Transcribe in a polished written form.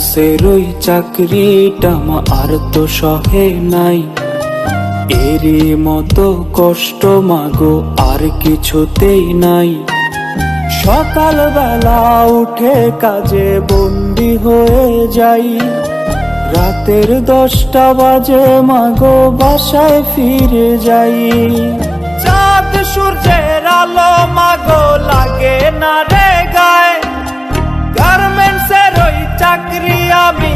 গার্মেন্টসের ওই চাকরিটা আর তো সহে নাই, এরই মতো কষ্ট মাগো আর কিছুতেই নাই। সকালবেলা উঠে কাজে বন্দি হয়ে যাই, রাতের 10টা বাজে মাগো বাসায় ফিরে যাই। চাঁদ সূর্যের আলো মাগো লাগে না রে গায়ে, গার্মেন্টসের ওই চাকরি আমি